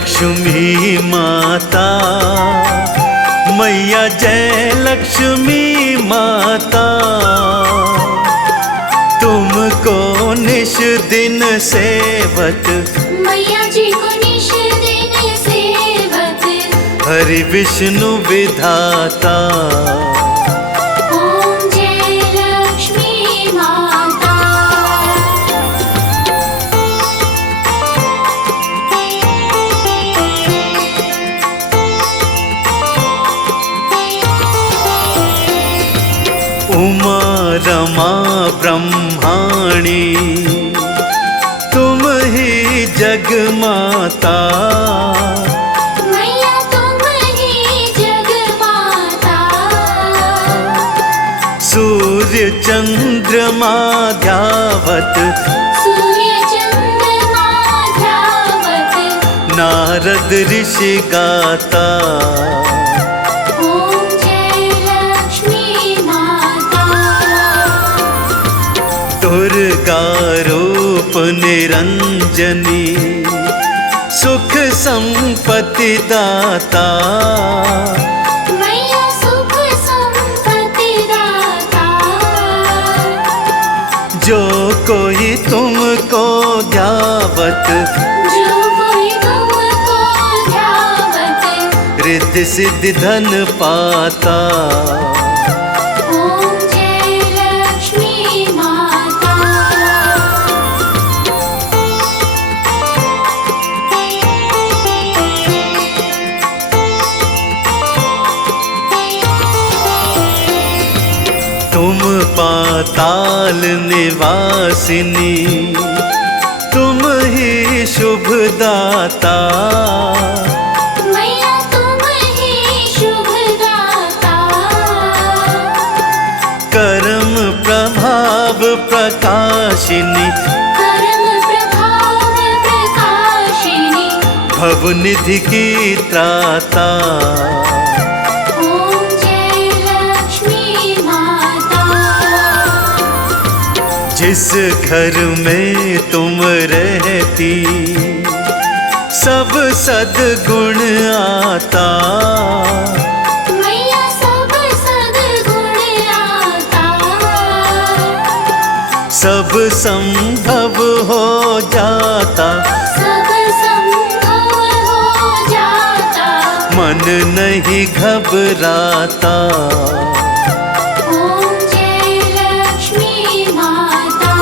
लक्ष्मी माता, मैया जय लक्ष्मी माता। तुमको निश दिन सेवत, मैया जी को निश दिन सेवत। हरि विष्णु विधाता, ओम जय लक्ष्मी माता। उमा रमा ब्रह्माणी, तुम ही जग माता। मैया तुम ही जग माता। सूर्य चंद्रमा ध्यावत, सूर्य चंद्रमा ध्यावत। नारद ऋषि गाता। ओम जय लक्ष्मी माता। दुर्गा रूप निरंजनी, सुख संपत्ति दाता। मैया सुख संपत्ति दाता। जो कोई तुमको ध्यावत, जो कोई तुमको ध्यावत। रिद्धि सिद्धि धन पाता। ओम जय लक्ष्मी माता। तुम पाताल निवासिनी, तुम ही शुभ दाता। मैया तुम ही शुभ दाता। कर्म प्रभाव प्रकाशिनी, कर्म प्रभाव प्रकाशिनी। भवनिधि की त्राता। ओम जय लक्ष्मी माता। जिस घर में तुम रहती, सब सद्गुण आता। मैया सब सद्गुण आता। सब संभव हो जाता, सब संभव हो जाता। मन नहीं घबराता। ओम जय लक्ष्मी माता।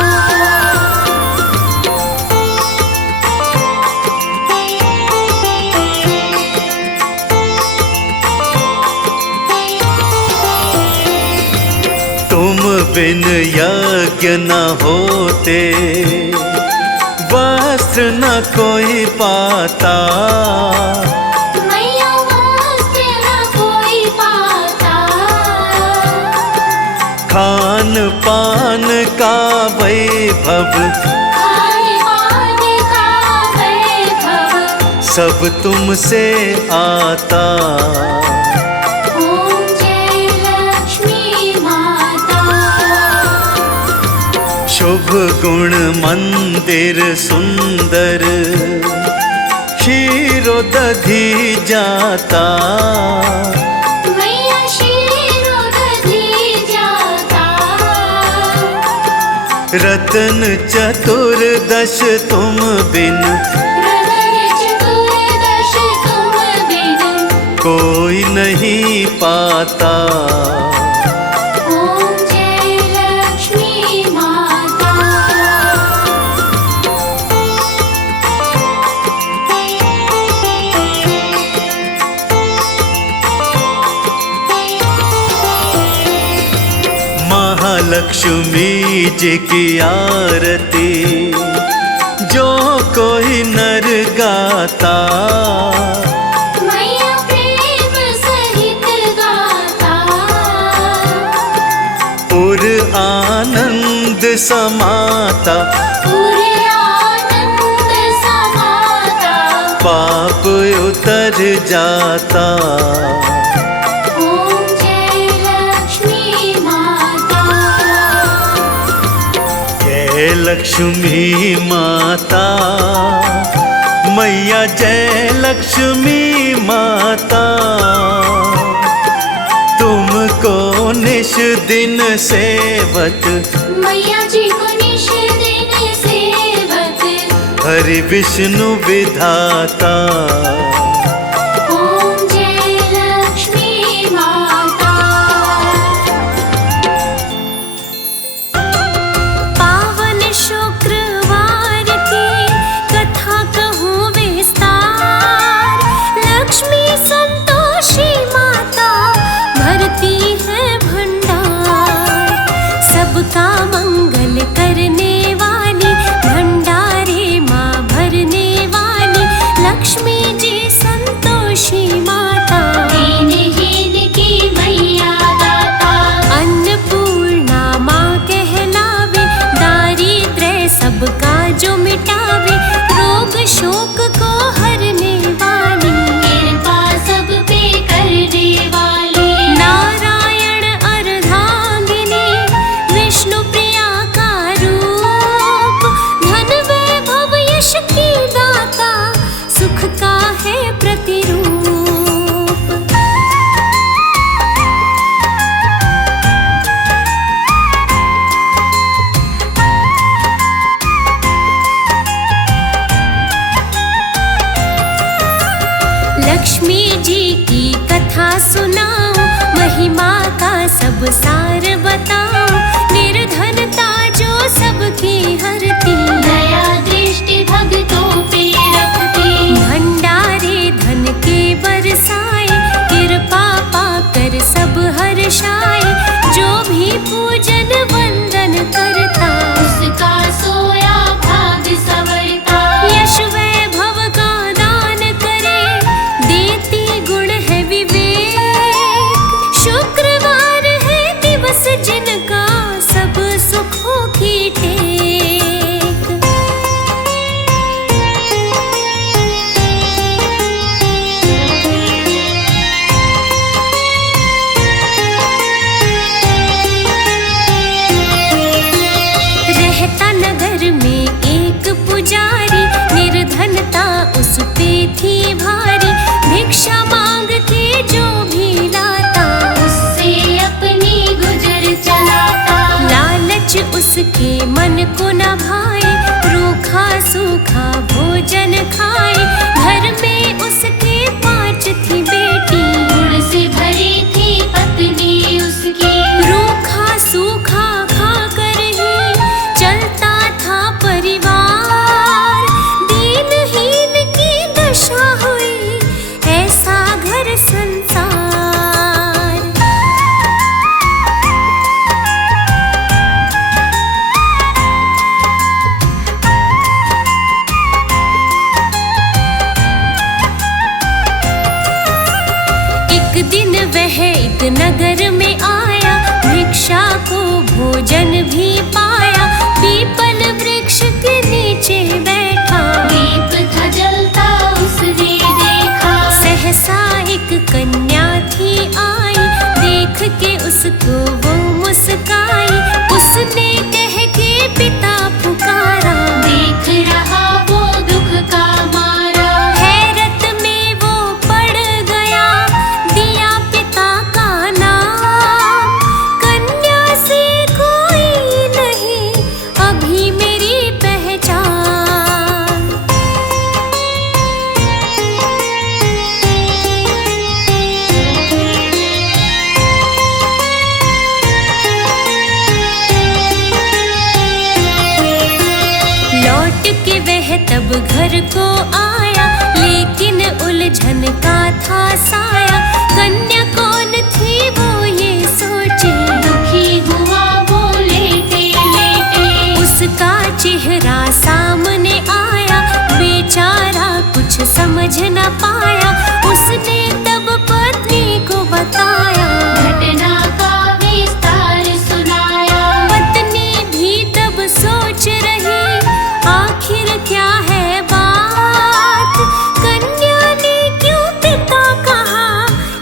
तुम बिन यज्ञ न होते, वस्त्र न कोई पाता। मैया वस्त्र न कोई पाता। खान पान का वैभव, खान पान का वैभव। सब तुमसे आता। ओम जय लक्ष्मी माता। शुभ गुण मंदिर सुंदर, क्षीरो दधी जाता। मैया क्षीरो दधी जाता। रतन चतुर्दश तुम बिन, रतन चतुर्दश तुम बिन। कोई नहीं पाता। ओम जय लक्ष्मी माता। महालक्ष्मी जी की आरती, जो कोई नर गाता। मैया प्रेम सहित गाता। पुर आनंद समाता, पूरे आनंद समाता। पाप उतर जाता। ओम जय लक्ष्मी माता। जय लक्ष्मी माता, मैया जय लक्ष्मी माता, तुमको निश दिन सेवक, मैया जी को निश दिन सेवक, हरि विष्णु विधाता। ओम जय लक्ष्मी माता। पावन शुक्रवार की कथा कहूँ विस्तार, लक्ष्मी संतोषी माता भरती है भंडार, सबका मंगल करने वाली, भंडारे माँ भरने वाली, लक्ष्मी जी संतोषी माता। दीनहीन की मैया दाता, अन्नपूर्णा माँ कहलावे, दारिद्र्य सबका जो मिटावे, रोग शोक को हरने वाली, कृपा सब पे करने वाली, नारायण अर्धांगिनी, विष्णु प्रिया का रूप, धन वैभव यश की दाता, सुख का है प्रतिरूप। लक्ष्मी जी की कथा सुनाओ, महिमा का सब सार बताओ, निर्धनता जो सबकी हरती, दया दृष्टि भक्तों पे रखती, भंडारे धन के बरसाए, कृपा पाकर सब हर्षाए, जो भी पूजन वंदन करता, उसका सोया भाग संवरता, यश वैभव का दान करे, देती गुण है विवेक, शुक्रवार है दिवस जिनका सब सुखों की टेक। रहता नगर में एक पुजारी, निर्धनता उस पे थी भारी, भिक्षा मांग के जो भी लाता, उससे अपनी गुजर चलाता, लालच उसके मन को न भाए, रूखा सूखा भोजन खाए, घर में उसके 5 थी बेटी, गुण से भरी थी पत्नी उसकी, रूखा सूखा खा कर ही चलता था परिवार, दीनहीन की दशा हुई ऐसा घर संसार। एक दिन वह एक नगर में आया, भिक्षा को भोजन भी पाया, पीपल वृक्ष के नीचे बैठा, दीप था जलता उसने देखा, सहसा एक कन्या थी आई, देख के उसको वो मुस्काई, उसने कह के पिता पुकारा, देख रहा वो दुख का मारा, हैरत में वो पड़ गया, दिया पिता का नाम, कन्या से कोई नहीं अभी मेरी पहचान। लौट के वह तब घर को आया, लेकिन उलझन का था साया, कन्या कौन थी वो ये सोचे, दुखी हुआ वो लेटे लेटे, उसका चेहरा सामने आया, बेचारा कुछ समझ न पाया, उसने तब पत्नी को बताया, घटना का विस्तार सुनाया, पत्नी भी तब सोच रही आखिर क्या है बात, कन्या ने क्यों पिता कहा,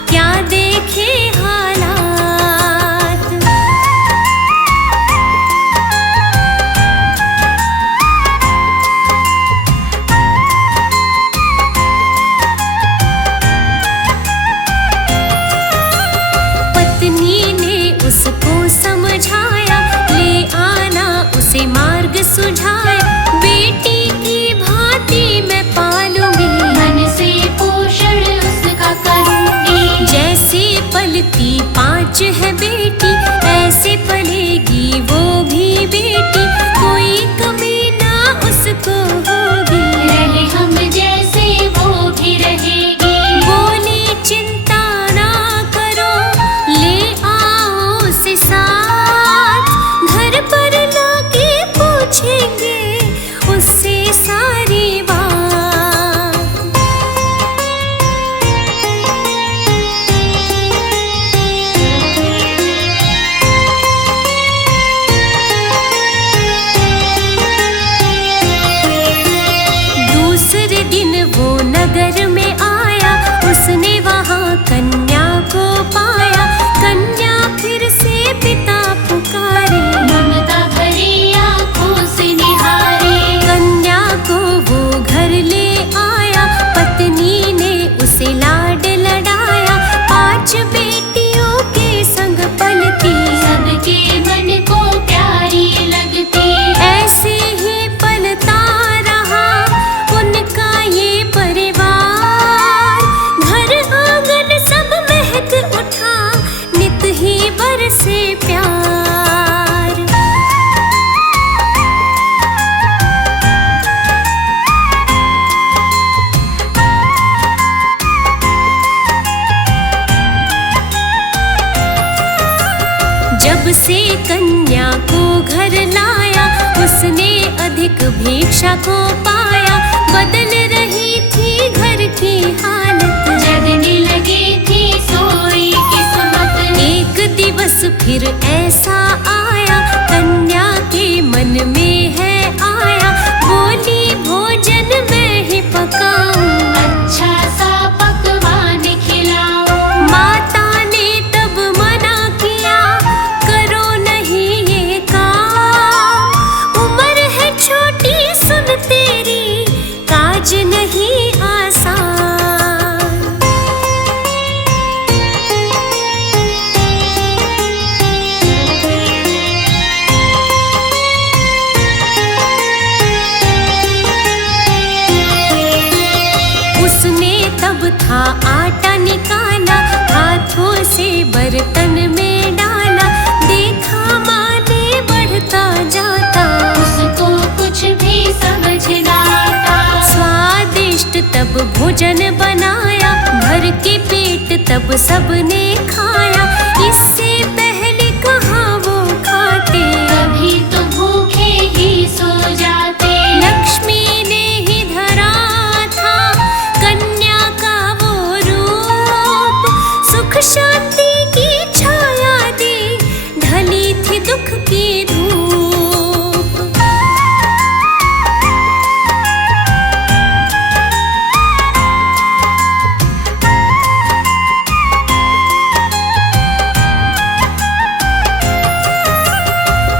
क्या देखे हालात। आज है बेटी, ऐसे पलेगी वो भी बेटी, कोई कमी ना उसको होगी। रहे हम जैसे वो भी रहेगी। बोली चिंता ना करो, ले आओ उसे साथ, घर पर लाके पूछेंगे उससे सारी बात। दूसरे दिन वो नगर में आया, उसने वहाँ कन्या को पाया। कन्या फिर से पिता पुकारे, ममता भरी आँखों से निहारे। कन्या को वो घर ले आया, पत्नी ने उसे लाड लडाया। 5 बेटियों के संग पलती, सबके मन को प्यारी लगती। ऐसे ही पलता रहा उनका ये परिवार। घर आंगन सब महक उठा, नित ही बरसे प्यार। जब से कन्या को घर लाया, उसने अधिक भिक्षा को पाया। बदल रही थी घर की हालत, जगने लगी थी सोई किस्मत। एक दिवस फिर ऐसा आया, कन्या के मन में है आया। बोली भोजन मैं ही पकाऊं, अच्छा सा पकवान खिलाओ। माता ने तब मना किया, करो नहीं ये काम। उम्र है छोटी सुन तेरी, काज नहीं आसान। उसने तब था आटा निकाला, हाथों से बर्तन में डाला। देखा माँ ने बढ़ता जाता, उसको कुछ भी समझ ना आता। स्वादिष्ट तब भोजन बनाया, भर के पेट तब सबने खाया। इससे पहले कहाँ वो खाते, कभी तो भूखे ही सो जाते। लक्ष्मी ने ही धरा था कन्या का वो रूप। सुख शांति की छाया दे, ढली थी दुख की धूप।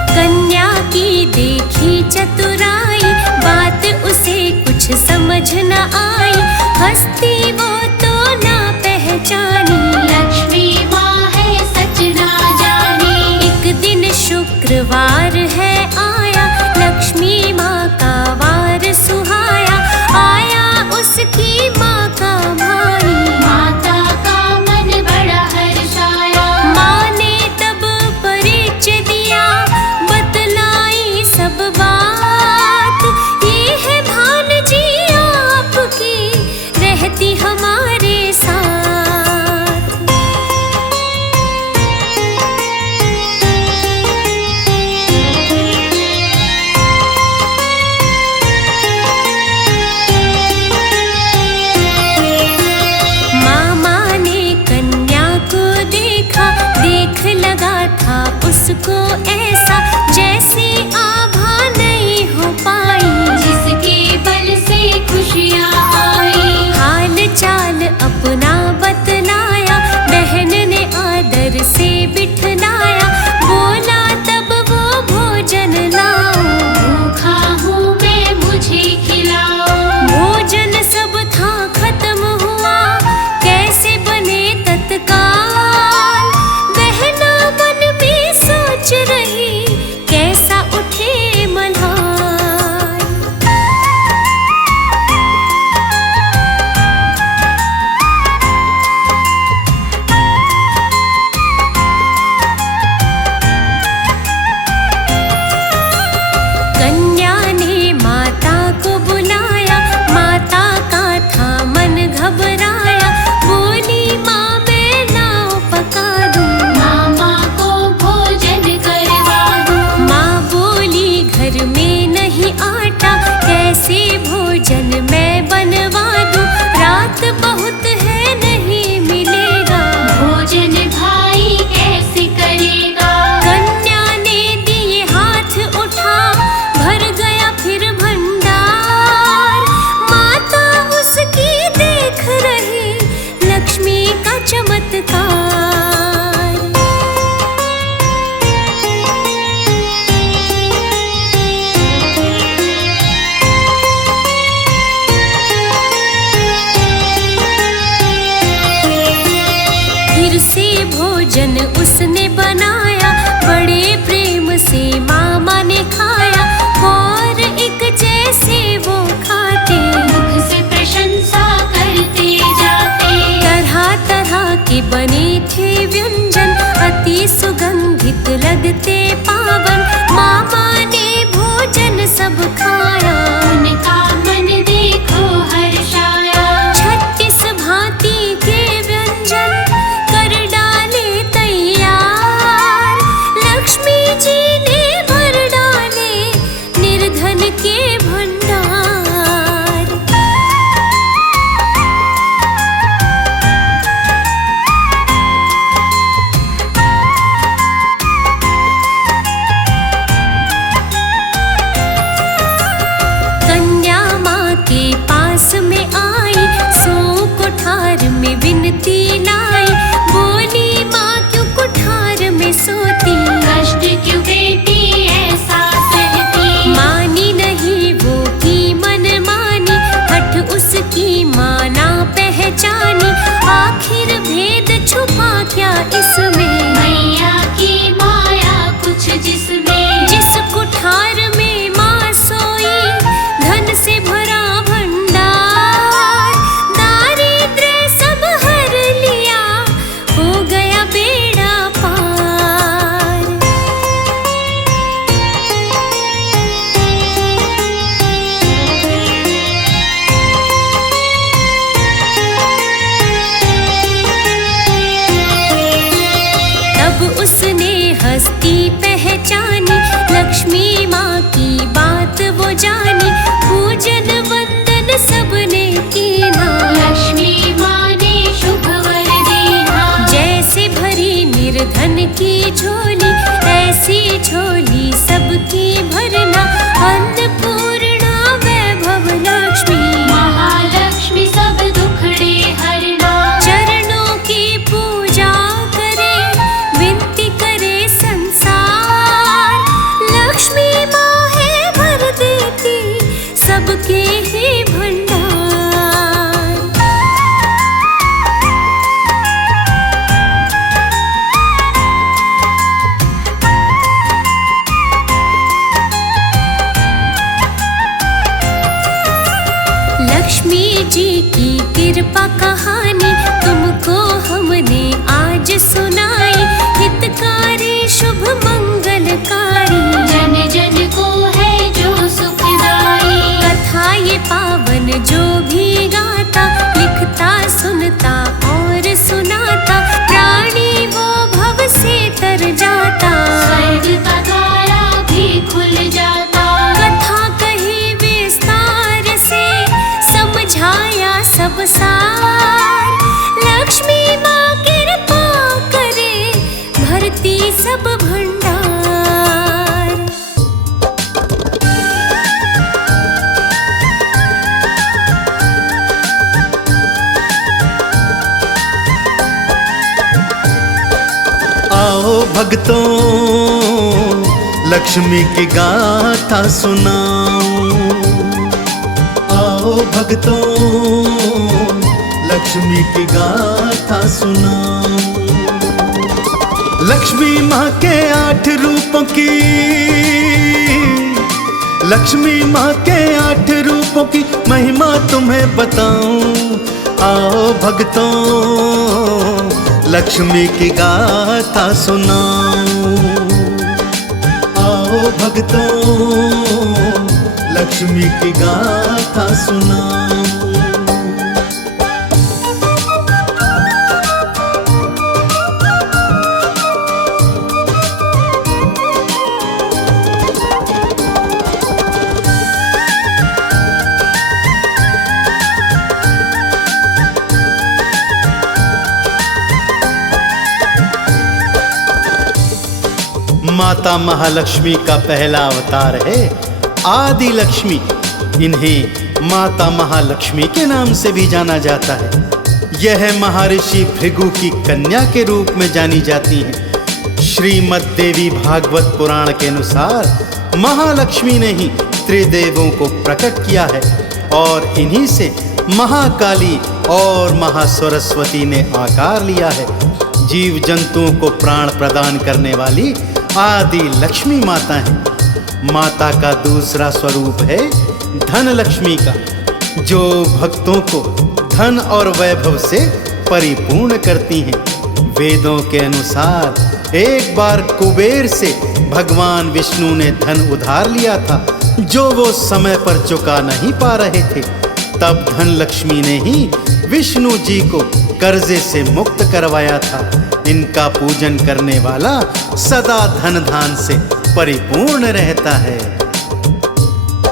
कन्या की देखी चतुराई, बात उसे कुछ समझ न आई। हस्ती वो तो ना पहचानी, लक्ष्मी माँ है सच ना जानी। एक दिन शुक्रवार है आया, लक्ष्मी माँ का वार सुहाया। आया उसकी माँ का भाई, माता का मन बड़ा हर्षाया। माँ ने तब परिचय दिया, बतलाई सब बात। ये है भानजी आपकी, रहती बदते पावन, मामा ने भोजन सब खाया। उनका मन देखो हर्षाया, 36 भांति के व्यंजन कर डाले तैयार। लक्ष्मी जी ने भर डाले निर्धन के भंडार। कन्या माँ के पास में आई, सो कुठार में विनती लाई। बोली माँ क्यों कुठार में सोती, कष्ट क्यों बेटी ऐसा सहती। मानी नहीं वो की मन मानी, हठ उसकी माँ ना पहचानी। आखिर भेद छुपा क्या इसमें, मैया की माया कुछ जिसमें। जिस कुठार में माँ सोई, धन से भरा भंडार। दारिद्र्य सब हर लिया, हो गया बेड़ा पार। तब उसने हस्ती पहचानी, लक्ष्मी माँ की बात वो जानी। पूजन वंदन सबने कीना, लक्ष्मी माँ ने शुभ वर देना। जैसे भरी निर्धन की झोली, ऐसी झोली सबकी भरना। अन्नपूर्णा वैभव लक्ष्मी, महालक्ष्मी सब दुखड़े हरना। चरणों की पूजा करे, विनती करे संसार। लक्ष्मी माँ है भर देती सबके ही भंडार। लक्ष्मी जी की कृपा कहानी तुमको हमने आज सुनाई। हितकारी शुभ मंगलकारी, जन जन को है जो सुखदाई। कथा ये पावन जो भी गाता, लिखता सुनता और सुनाता। प्राणी वो भव से तर जाता, स्वर्ग का द्वारा भी खुल जाता। कथा कही विस्तार से, समझाया सब सार। लक्ष्मी माँ कृपा करे, भरती सब भंडार। आओ भक्तों लक्ष्मी की गाथा सुनाऊं। आओ भक्तों लक्ष्मी की गाथा सुनाऊं। लक्ष्मी माँ के 8 रूपों की, लक्ष्मी माँ के 8 रूपों की महिमा तुम्हें बताऊं। आओ भक्तों लक्ष्मी की गाथा सुनाऊं। आओ भक्तों लक्ष्मी की गाथा सुनाऊं। माता महालक्ष्मी का पहला अवतार है आदि लक्ष्मी। इन्हें माता महालक्ष्मी के नाम से भी जाना जाता है। यह महर्षि भृगु की कन्या के रूप में जानी जाती हैं। श्रीमद् देवी भागवत पुराण के अनुसार महालक्ष्मी ने ही त्रिदेवों को प्रकट किया है और इन्हीं से महाकाली और महासरस्वती ने आकार लिया है। जीव जंतुओं को प्राण प्रदान करने वाली आदि लक्ष्मी माता है। माता का दूसरा स्वरूप है धन लक्ष्मी का, जो भक्तों को धन और वैभव से परिपूर्ण करती हैं। वेदों के अनुसार एक बार कुबेर से भगवान विष्णु ने धन उधार लिया था, जो वो समय पर चुका नहीं पा रहे थे। तब धन लक्ष्मी ने ही विष्णु जी को कर्जे से मुक्त करवाया था। इनका पूजन करने वाला सदा धन धान से परिपूर्ण रहता है।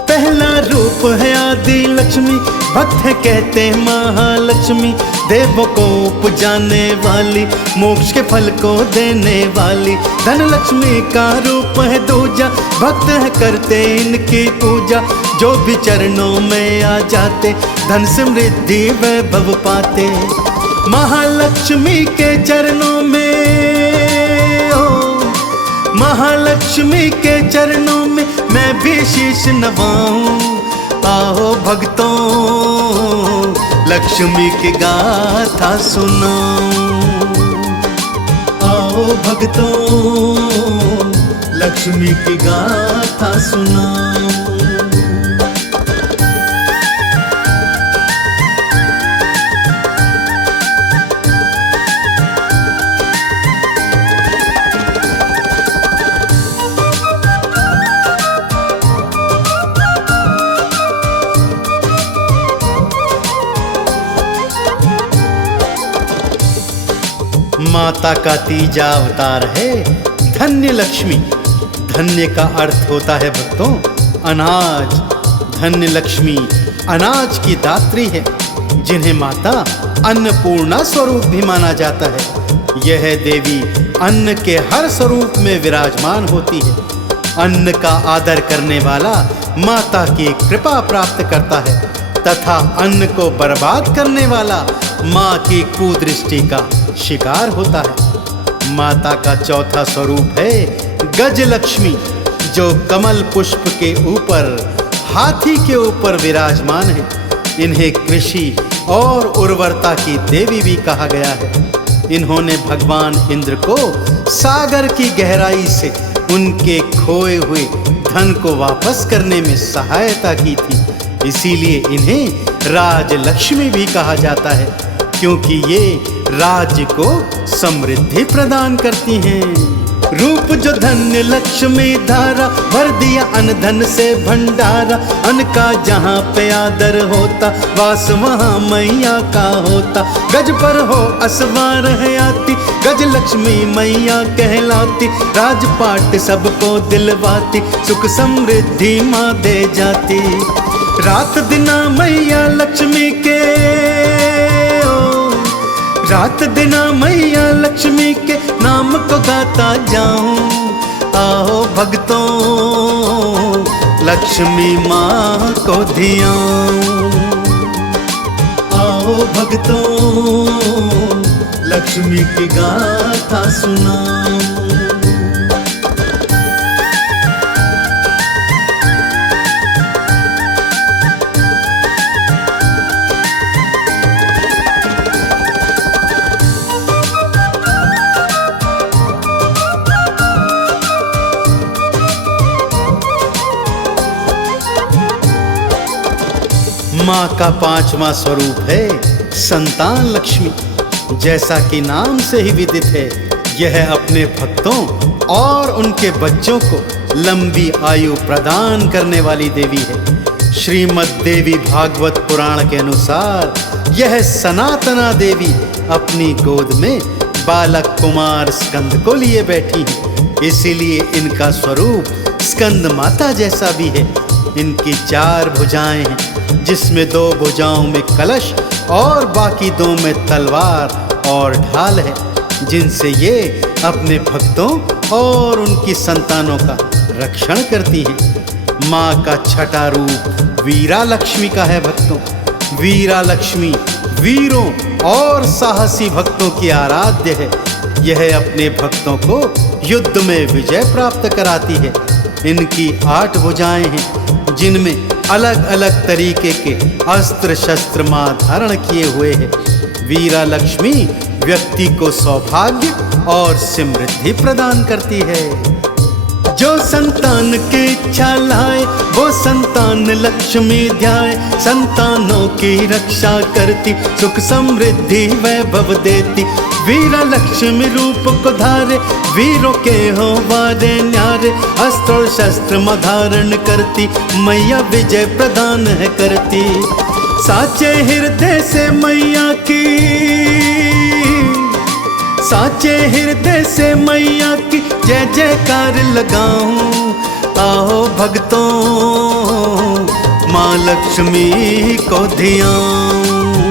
पहला रूप है आदि लक्ष्मी, भक्त कहते महालक्ष्मी, देवों को उपजाने वाली, मोक्ष के फल को देने वाली। धन लक्ष्मी का रूप है दूजा, भक्त है करते इनकी पूजा, जो भी चरणों में आ जाते धन समृद्धि वैभव पाते। महालक्ष्मी के चरणों में, ओ महालक्ष्मी के चरणों में मैं भी शीश नवाऊं। आओ भक्तों लक्ष्मी की गाथा सुनाऊं, आओ भक्तों लक्ष्मी की गाथा सुनाऊं। माता का तीजा अवतार है धन्य लक्ष्मी। धन्य का अर्थ होता है भक्तों अनाज। धन्य लक्ष्मी अनाज की दात्री है, जिन्हें माता अन्नपूर्णा स्वरूप भी माना जाता है। यह देवी अन्न के हर स्वरूप में विराजमान होती है। अन्न का आदर करने वाला माता की कृपा प्राप्त करता है, तथा अन्न को बर्बाद करने वाला माँ की कुदृष्टि का शिकार होता है। माता का चौथा स्वरूप है गज लक्ष्मी, जो कमल पुष्प के ऊपर हाथी के ऊपर विराजमान है। इन्हें कृषि और उर्वरता की देवी भी कहा गया है। इन्होंने भगवान इंद्र को सागर की गहराई से उनके खोए हुए धन को वापस करने में सहायता की थी। इसीलिए इन्हें राजलक्ष्मी भी कहा जाता है, क्योंकि ये राज्य को समृद्धि प्रदान करती हैं। रूप जो धन्य लक्ष्मी धारा, भर दिया अन्न धन से भंडारा। अन्न का जहाँ पे आदर होता, वास वहाँ मैया का होता। गज पर हो असवार है आती, गज लक्ष्मी मैया कहलाती। राजपाट सबको दिलवाती, सुख समृद्धि माँ दे जाती। रात दिना मैया लक्ष्मी के, रात दिना मैया लक्ष्मी के नाम को गाता जाऊं। आओ भक्तों लक्ष्मी माँ को धियाऊं, आओ भक्तों लक्ष्मी की गाथा सुनाऊं। माँ का पांचवा स्वरूप है संतान लक्ष्मी। जैसा कि नाम से ही विदित है, यह अपने भक्तों और उनके बच्चों को लंबी आयु प्रदान करने वाली देवी है। श्रीमद् देवी भागवत पुराण के अनुसार यह सनातना देवी अपनी गोद में बालक कुमार स्कंद को लिए बैठी है। इसीलिए इनका स्वरूप स्कंद माता जैसा भी है। इनकी 4 भुजाएं हैं, जिसमें 2 भुजाओं में कलश और बाकी 2 में तलवार और ढाल है, जिनसे ये अपने भक्तों और उनकी संतानों का रक्षण करती हैं। माँ का छठा रूप वीरा लक्ष्मी का है भक्तों। वीरा लक्ष्मी वीरों और साहसी भक्तों की आराध्य है। यह अपने भक्तों को युद्ध में विजय प्राप्त कराती है। इनकी 8 भुजाएं हैं, जिनमें अलग अलग तरीके के अस्त्र शस्त्र मां धारण किए हुए हैं। वीरा लक्ष्मी व्यक्ति को सौभाग्य और समृद्धि प्रदान करती है। जो संतान की इच्छा लाए, वो संतान लक्ष्मी ध्याए। संतानों प्राणों की रक्षा करती, सुख समृद्धि वैभव देती। वीरा लक्ष्मी रूप को धारे, वीरों के हो वारे न्यारे। अस्त्र और शस्त्र धारण करती, मैया विजय प्रदान है करती। साचे हृदय से मैया की, साचे हृदय से मैया की जय जयकार लगाऊं। आओ भक्तों माँ लक्ष्मी को धियाऊं।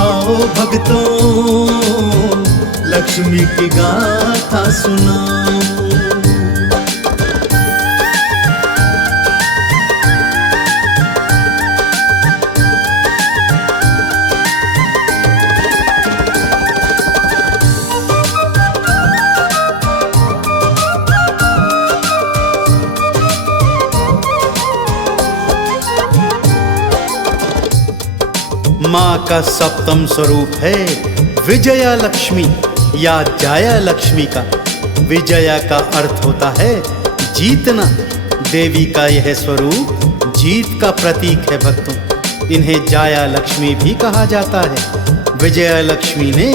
आओ भक्तों लक्ष्मी की गाथा सुनाऊं। माँ का सप्तम स्वरूप है विजया लक्ष्मी या जाया लक्ष्मी का। विजया का अर्थ होता है जीतना। देवी का यह स्वरूप जीत का प्रतीक है भक्तों। इन्हें जाया लक्ष्मी भी कहा जाता है। विजया लक्ष्मी ने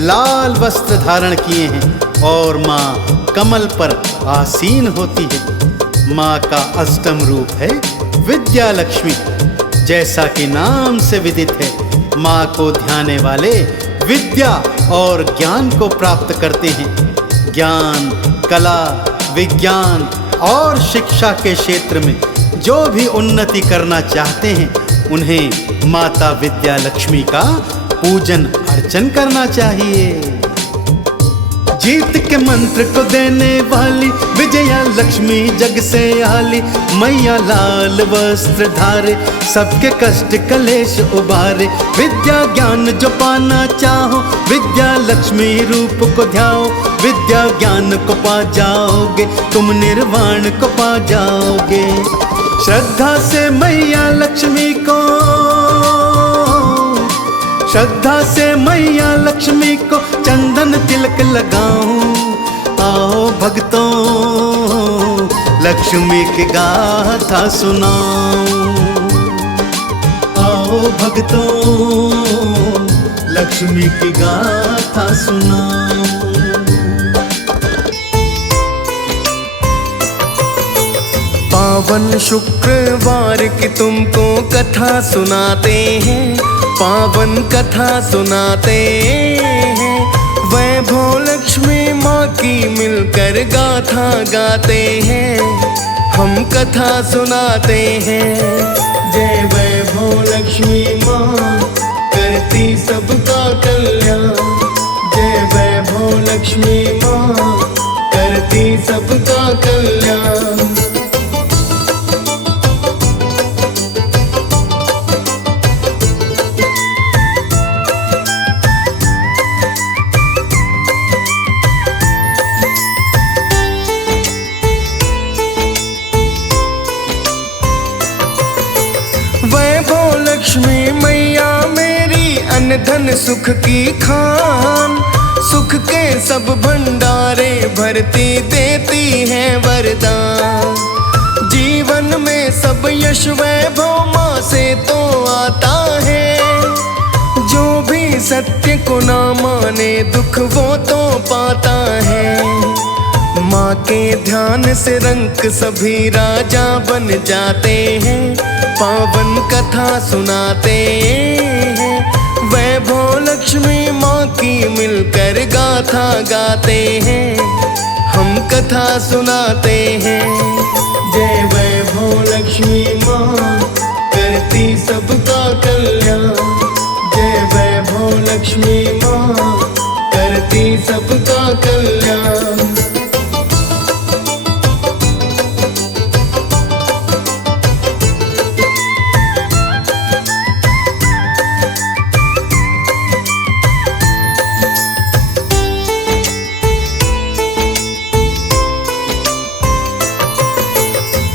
लाल वस्त्र धारण किए हैं और माँ कमल पर आसीन होती है। माँ का अष्टम रूप है विद्या लक्ष्मी। जैसा कि नाम से विदित है, माँ को ध्याने वाले विद्या और ज्ञान को प्राप्त करते हैं। ज्ञान, कला, विज्ञान और शिक्षा के क्षेत्र में जो भी उन्नति करना चाहते हैं, उन्हें माता विद्या लक्ष्मी का पूजन अर्चन करना चाहिए। जीत के मंत्र को देने वाली विजया लक्ष्मी जग से आली। मैया लाल वस्त्र धारे, सबके कष्ट कलेश उबारे। विद्या ज्ञान जो पाना चाहो, विद्या लक्ष्मी रूप को ध्याओ। विद्या ज्ञान को पा जाओगे, तुम निर्वाण को पा जाओगे। श्रद्धा से मैया लक्ष्मी को, श्रद्धा से मैया लक्ष्मी को चंदन तिलक लगाऊं। आओ भक्तों लक्ष्मी की गाथा सुनाऊं। आओ भक्तों लक्ष्मी की गाथा सुनाऊं। पावन शुक्रवार की तुमको कथा सुनाते हैं, पावन कथा सुनाते हैं। वैभव लक्ष्मी माँ की मिलकर गाथा गाते हैं, हम कथा सुनाते हैं। जय वैभव लक्ष्मी माँ करती सबका कल्याण। जय वैभव लक्ष्मी माँ करती सबका कल्याण। वैभव लक्ष्मी मैया मेरी अन्न धन सुख की खान। सुख के सब भंडारे भरती देती है वरदान। जीवन में सब यश वैभव माँ से तो आता है। जो भी सत्य को ना माने दुख वो तो पाता है। माँ के ध्यान से रंक सभी राजा बन जाते हैं। पावन कथा सुनाते हैं, वैभव लक्ष्मी माँ की मिलकर गाथा गाते हैं, हम कथा सुनाते हैं। जय वैभव लक्ष्मी माँ करती सबका कल्याण। जय वैभव लक्ष्मी माँ करती सबका कल्याण।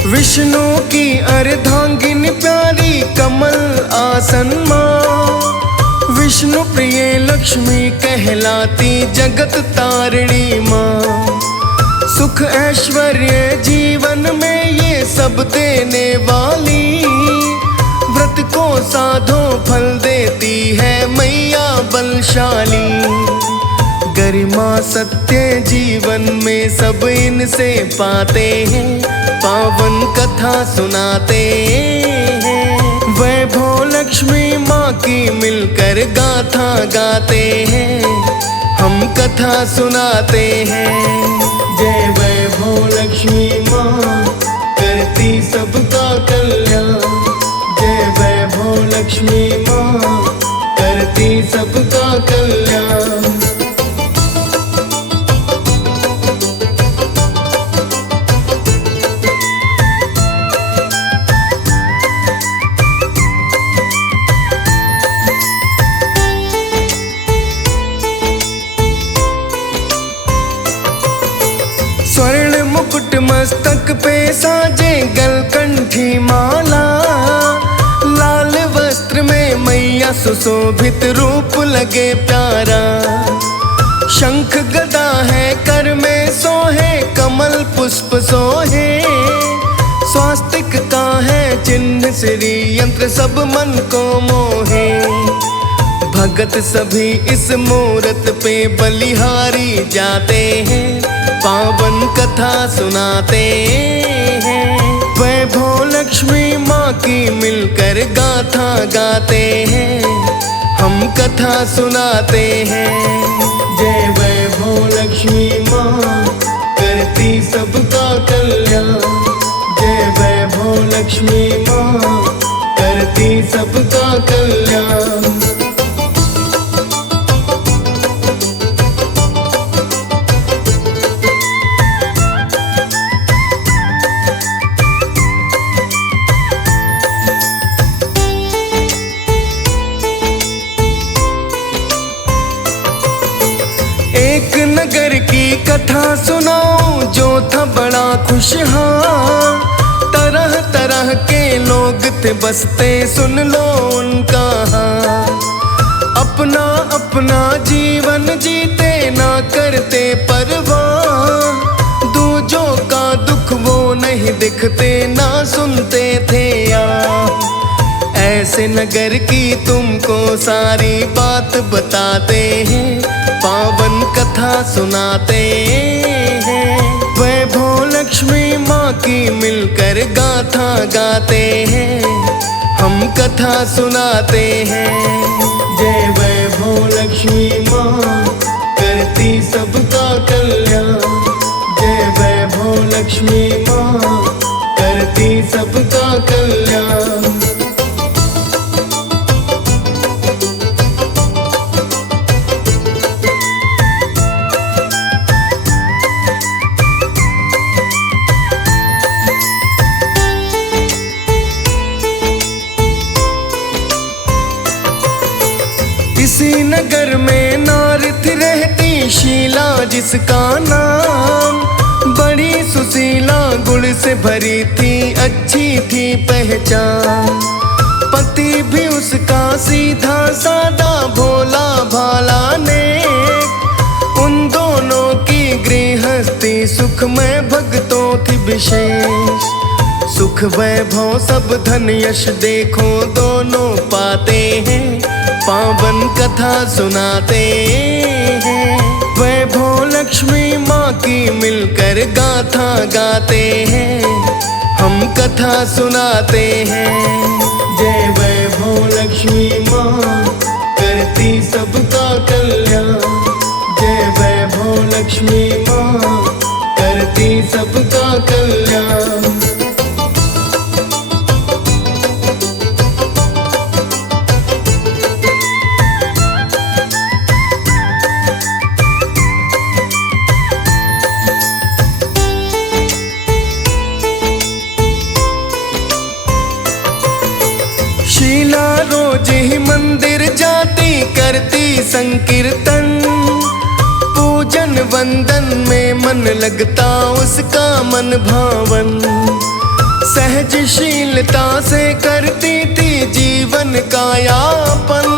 विष्णु की अर्धांगिनी प्यारी कमल आसन माँ। विष्णु प्रिय लक्ष्मी कहलाती जगत तारिणी माँ। सुख ऐश्वर्य जीवन में ये सब देने वाली। व्रत भक्त को साधो फल देती है मैया बलशाली। गरिमा सत्य जीवन में सब इनसे पाते हैं, पावन कथा सुनाते हैं। वैभव लक्ष्मी माँ की मिलकर गाथा गाते हैं, हम कथा सुनाते हैं। जय वैभव लक्ष्मी माँ करती सबका कल्याण। जय वैभव लक्ष्मी माँ करती सबका कल्याण। स्वर्ण मुकुट मस्तक पे साजे गलकंठी माला। लाल वस्त्र में मैया सुशोभित रूप लगे प्यारा। शंख गदा है कर में सोहे, कमल पुष्प सोहे। स्वास्तिक का है चिन्ह श्री यंत्र सब मन को मोहे। भगत सभी इस मूरत पे बलिहारी जाते हैं, पावन कथा सुनाते हैं। वैभव लक्ष्मी माँ की मिलकर गाथा गाते हैं, हम कथा सुनाते हैं। जय वैभव लक्ष्मी माँ करती सबका कल्याण। जय वैभव लक्ष्मी माँ करती सबका कल्याण। एक नगर की कथा सुनाओ जो था बड़ा खुशहाल। तरह तरह के लोग थे बसते, सुन लो उनका हाल। अपना अपना जीवन जीते ना करते परवाह। दूजों का दुख वो नहीं दिखते ना सुनते थे यार। ऐसे नगर की तुमको सारी बात बताते हैं, पावन कथा सुनाते हैं। वैभव लक्ष्मी माँ की मिलकर गाथा गाते हैं, हम कथा सुनाते हैं। जय वैभव लक्ष्मी माँ करती सबका कल्याण। जय वैभव लक्ष्मी माँ करती सबका कल्याण। इसी नगर में नारी थी रहती शीला जिसका नाम। बड़ी सुशीला गुण से भरी थी, अच्छी थी पहचान। पति भी उसका सीधा सादा भोला भाला नेक। उन दोनों की गृहस्थी सुखमय भक्तों थी विशेष। सुख वैभव सब धन यश देखो दोनों पाते हैं, पावन कथा सुनाते हैं। वैभव लक्ष्मी माँ की मिलकर गाथा गाते हैं, हम कथा सुनाते हैं। जय वैभव लक्ष्मी माँ करती सबका कल्याण। जय वैभव लक्ष्मी माँ करती सबका कल्याण। शीला रोज ही मंदिर जाती करती संकीर्तन। पूजन वंदन में मन लगता उसका मन भावन। सहजशीलता से करती थी जीवन का यापन।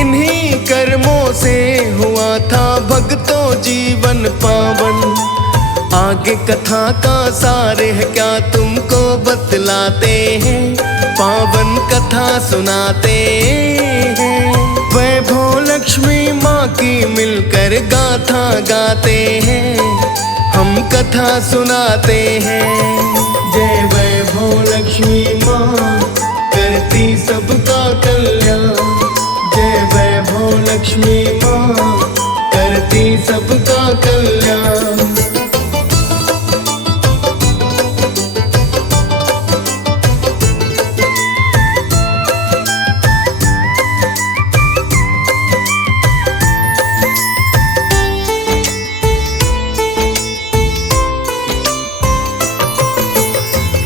इन्हीं कर्मों से हुआ था भक्तों जीवन पावन। आगे कथा का सार है क्या तुमको बतलाते हैं, पावन कथा सुनाते हैं। वैभव लक्ष्मी माँ की मिलकर गाथा गाते हैं, हम कथा सुनाते हैं। जय वैभव लक्ष्मी माँ करती सबका कल्याण, जय वैभव लक्ष्मी माँ करती सबका कल्याण।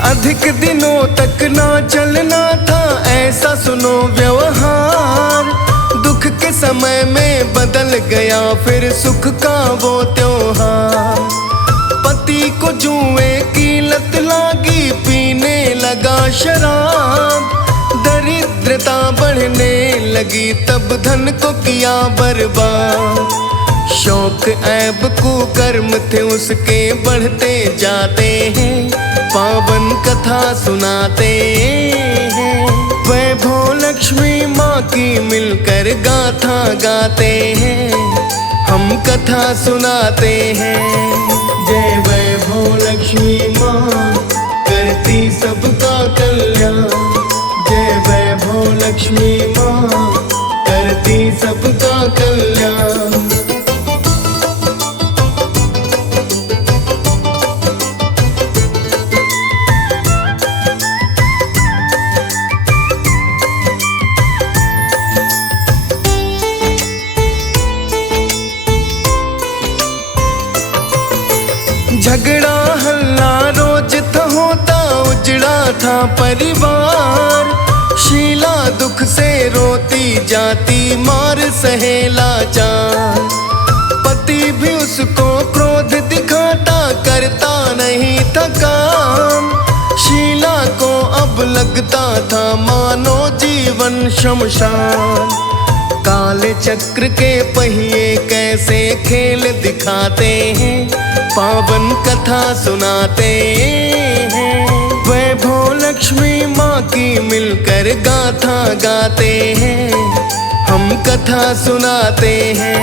अधिक दिनों तक ना चलना था ऐसा सुनो व्यवहार, दुख के समय में बदल गया फिर सुख का वो त्योहार। पति को जुए की लत लागी, पीने लगा शराब, दरिद्रता बढ़ने लगी तब धन को किया बर्बाद। शौक ऐब कुकर्म थे उसके बढ़ते जाते हैं, पावन कथा सुनाते हैं। वैभव लक्ष्मी माँ की मिलकर गाथा गाते हैं, हम कथा सुनाते हैं। जय वैभव लक्ष्मी माँ करती सबका कल्याण, जय वैभव लक्ष्मी माँ करती सबका कल्याण। झगड़ा हल्ला रोज था होता, उजड़ा था परिवार। शीला दुख से रोती जाती, मार सहेला चार। पति भी उसको क्रोध दिखाता, करता नहीं था काम। शीला को अब लगता था मानो जीवन शमशान। काले चक्र के पहिए कैसे खेल दिखाते हैं, पावन कथा सुनाते हैं। वैभव लक्ष्मी माँ की मिलकर गाथा गाते हैं, हम कथा सुनाते हैं।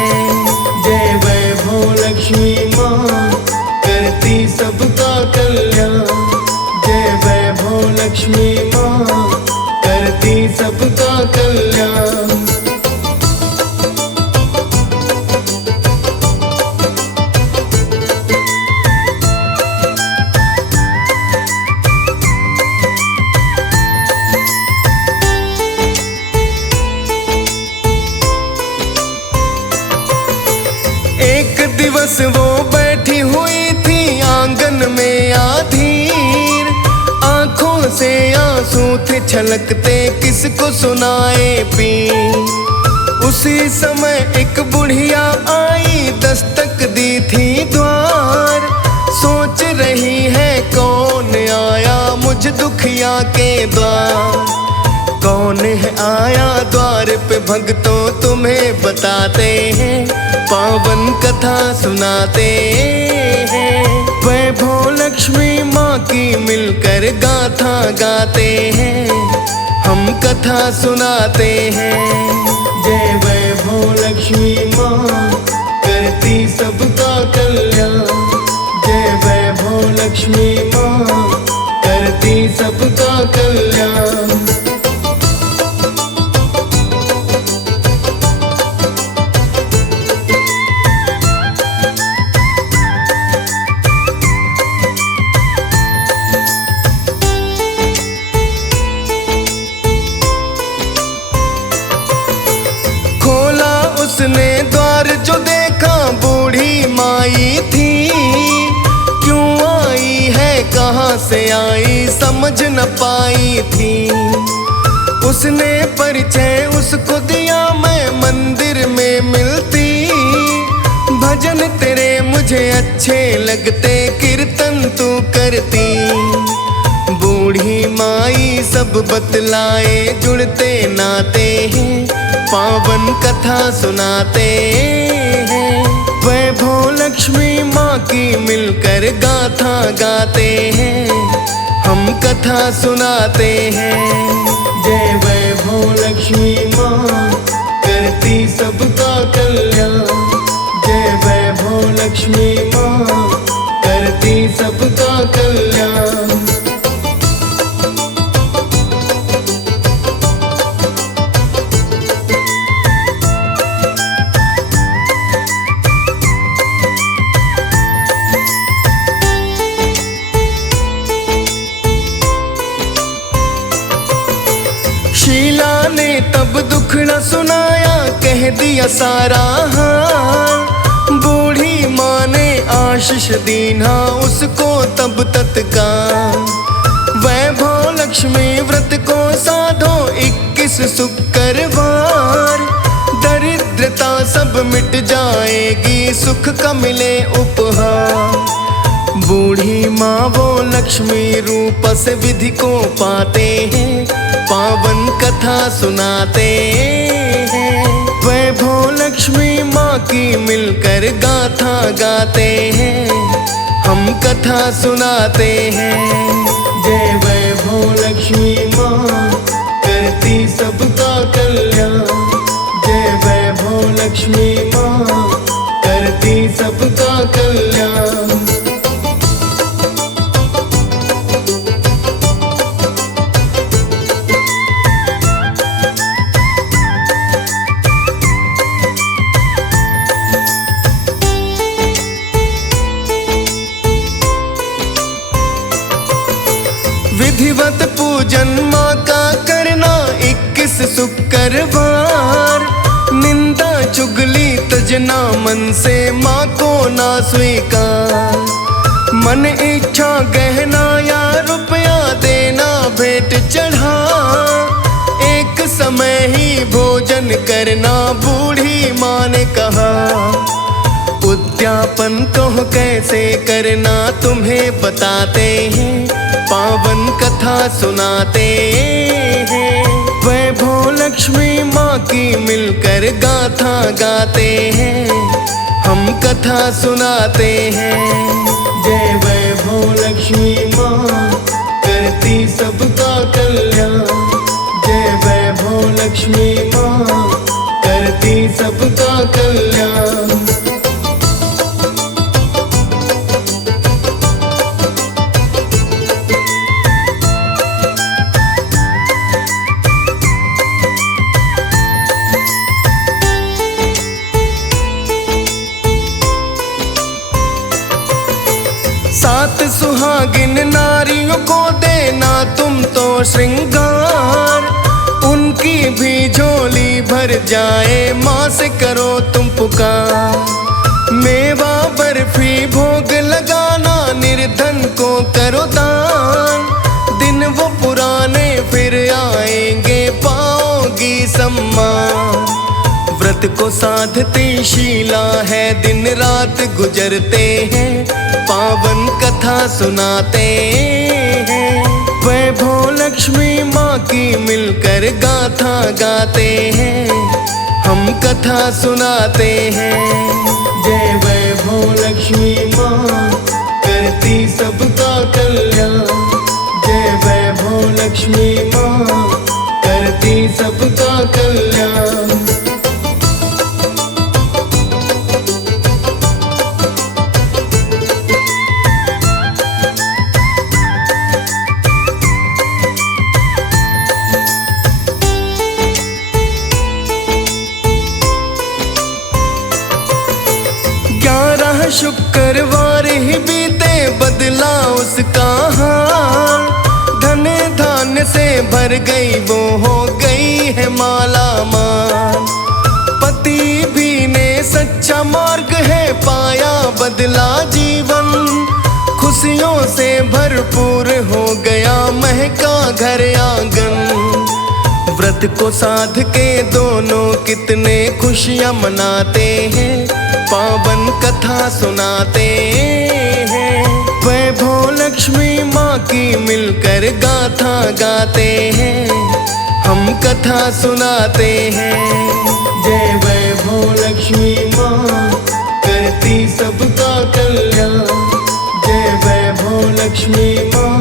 जय वैभव लक्ष्मी माँ करती सबका कल्याण, जय वैभव लक्ष्मी माँ करती सबका कल्याण। एक दिवस वो बैठी हुई थी आंगन में आधीर, आंखों से आंसू थे छलकते किसको सुनाए पीर। उसी समय एक बुढ़िया आई, दस्तक दी थी द्वार। सोच रही है कौन आया मुझ दुखिया के द्वार। कौन है आया द्वार पे भक्तों तुम्हें बताते हैं, पावन कथा सुनाते हैं। वैभव लक्ष्मी माँ की मिलकर गाथा गाते हैं, हम कथा सुनाते हैं। जय वैभव लक्ष्मी माँ करती सबका कल्याण, जय वैभव लक्ष्मी माँ करती सबका कल्याण। उसने द्वार जो देखा बूढ़ी माई थी, क्यों आई है कहाँ से आई समझ न पाई थी। उसने परिचय उसको दिया मैं मंदिर में मिलती, भजन तेरे मुझे अच्छे लगते कीर्तन तू करती। बूढ़ी माई सब बतलाए जुड़ते नाते हैं, पावन कथा सुनाते हैं। वैभव लक्ष्मी माँ की मिलकर गाथा गाते हैं, हम कथा सुनाते हैं। जय वैभव लक्ष्मी माँ करती सबका कल्याण। जय वैभव लक्ष्मी माँ करती सबका कल्याण। शीला ने तब दुखड़ा सुनाया, कह दिया सारा हाल। बूढ़ी माँ ने आशीष दीना उसको तब तत्काल। वैभव लक्ष्मी व्रत को साधो 21 शुक्रवार। दरिद्रता सब मिट जाएगी, सुख का मिले उपहार। बूढ़ी माँ वो लक्ष्मी रूप से विधि को पाते हैं, पावन कथा सुनाते हैं। वैभव लक्ष्मी माँ की मिलकर गाथा गाते हैं, हम कथा सुनाते हैं। जय वैभव लक्ष्मी माँ करती सबका कल्याण। जय वैभव लक्ष्मी माँ करती सबका कल्याण। विधिवत पूजन माँ का करना 21 शुक्रवार। निंदा चुगली तजना मन से माँ को ना स्वीकार। मन इच्छा गहना या रुपया देना भेंट चढ़ा। एक समय ही भोजन करना बूढ़ी माँ ने कहा। उद्यापन कहो कैसे करना तुम्हें बताते हैं, पावन कथा सुनाते हैं। वैभव लक्ष्मी माँ की मिलकर गाथा गाते हैं, हम कथा सुनाते हैं। जय वैभव लक्ष्मी माँ करती सबका कल्याण। जय वैभव लक्ष्मी माँ करती सबका कल्याण। सात सुहागिन नारियों को देना तुम तो श्रृंगार। उनकी भी झोली भर जाए, माँ से करो तुम पुकार। मेवा बर्फी भोग लगाना, निर्धन को करो दान। दिन वो पुराने फिर आएंगे, पाओगी सम्मान। व्रत को साधती शीला है, दिन रात गुजरते हैं, पावन कथा सुनाते हैं। वैभव लक्ष्मी माँ की मिलकर गाथा गाते हैं, हम कथा सुनाते हैं। जय वैभव लक्ष्मी माँ करती सबका कल्याण। जय वैभव लक्ष्मी माँ करती सबका कल्याण। शुक्रवार ही बीते बदला उसका हाल। धन धान्य से भर गई वो हो गई है माला माल। पति भी ने सच्चा मार्ग है पाया बदला जीवन। खुशियों से भरपूर हो गया महका घर आंगन। व्रत को साध के दोनों कितने खुशियाँ मनाते हैं, पावन कथा सुनाते हैं। वैभव लक्ष्मी माँ की मिलकर गाथा गाते हैं, हम कथा सुनाते हैं। जय वैभव लक्ष्मी माँ करती सबका कल्याण। जय वैभव लक्ष्मी माँ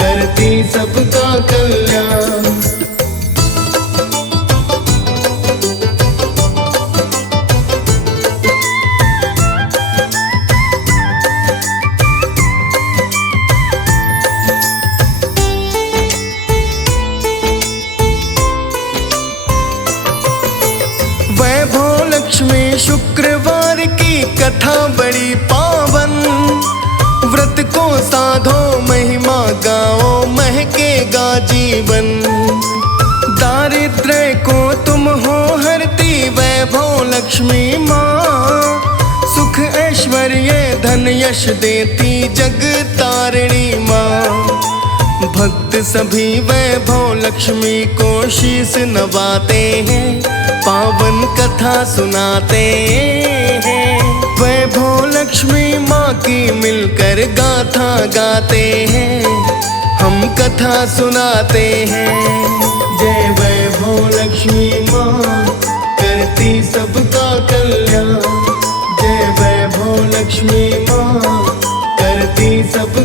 करती करती सबका कल्याण। वैभव लक्ष्मी शुक्रवार की कथा बड़ी पावन, व्रत को साधो महिमा गाओ महकेगा जीवन। दारिद्र्य को तुम हो हरती वैभव लक्ष्मी माँ, सुख ऐश्वर्य धन यश देती जग तारिणी माँ। भक्त सभी वैभव लक्ष्मी को शीश नवाते हैं, पावन कथा सुनाते हैं। वैभव लक्ष्मी माँ की मिलकर गाथा गाते हैं, हम कथा सुनाते हैं। जय वैभव लक्ष्मी माँ करती सबका कल्याण। जय वैभव लक्ष्मी माँ करती सब